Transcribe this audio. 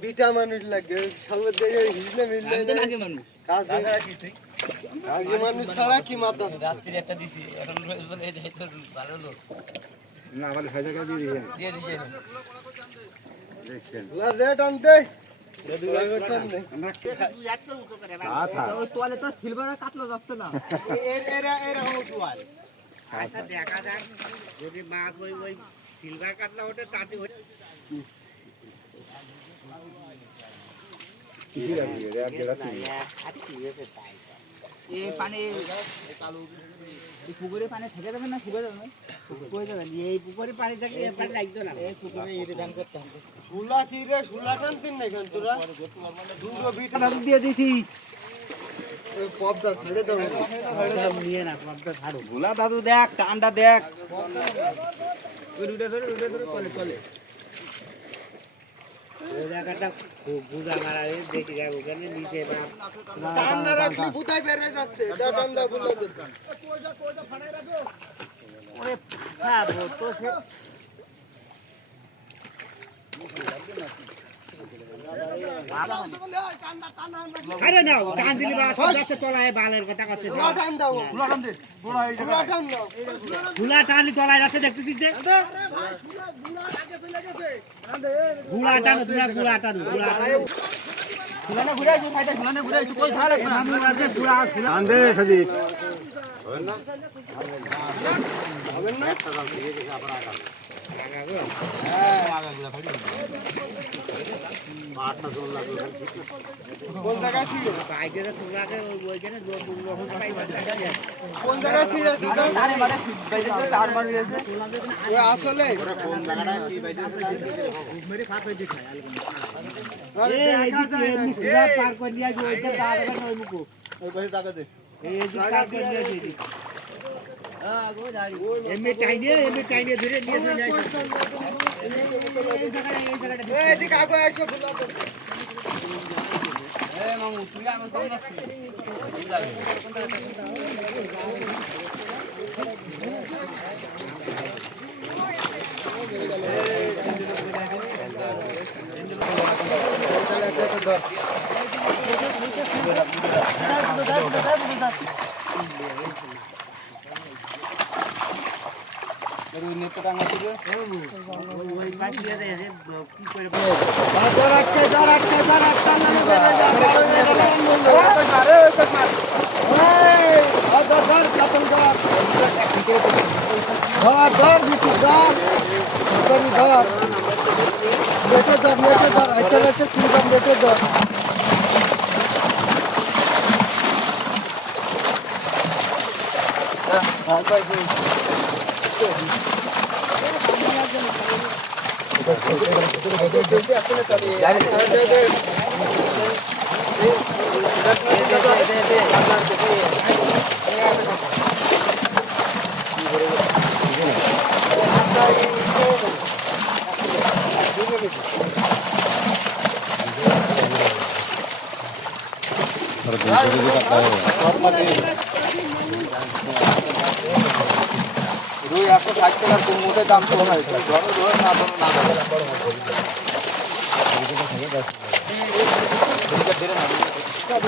দুইটা মানুষ লাগে সবার দেখে হিসলে মিললে আগে মানুষ ছাড়া কি মাথা রাত্রি একটা দিছি ভালো লোক না আমাদের ভাই জায়গা দিয়ে দিয়েন দেখছেন রেট আনতে যদি মাছ ওই সিলভার কাতলা ওঠে তাতে পুকুরে পানি থেকে যাবে না শুকে যাবে এই পুকুরে পানি থাকলে এ পানি লাগতো না এই পুকুরে ধান করতে হবে শুলা কি রে শুলা টানতেন না এখান তোরা দুটো বিটা দিয়ে দিছি পদ্মা ছেড়ে দাও নিয়ে না পদ্মা ছাড়ো ভোলা দাদু দেখ টান্ডা দেখ উড়ে ধরে চলে ওই জায়গাটা বুঝা মারা দেখি যাবো ওখানে নিচে টান্ডা রাখলে কোথায় বের হয়ে যাচ্ছে দাও টান্ডা বুলা দে ওরে খাবো তো সে আরে নাও টান দিলি বা সব তলায় বালের কথা করছে ফুলা টান দাও ফুলা টান দে ফুলা টান দাও ফুলা টানলি তলায় যাচ্ছে দেখতেছিস যে গুড়া টানো তোরা গুড়া টানো ফুলানে ঘুরাইছো ফায়দা ফুলানে ঘুরাইছো কই ছাড়া লাগবে না আমার আছে গুড়া ফুলা টান দে সাজি হবে না কোন জায়গা ছিল বাইকে তোলাকে ওইখানে কোন জায়গা ছিল দিদা আরে মানে বাইরে তার মার গেছে ওই আসলে কোন জায়গাটা কি বাইরে মেরে ফাট হয়ে যায় আরে দেখা যায় মুসলা পার করে নিয়ে যে ওইটা দাঁড়াবে না ওই মুকো ওই পাশে টাকা দে এই যে পার করে নিয়ে যেদি হ্যাঁ গো দাঁড়ি এমনি টাইনে ধরে নিয়ে চলে যায় এই দিকে আগে আইছো ফুলা দে এ মামু তুই আমার কোন আছে রুই 160 টাকা মোটে দাম তো হয় না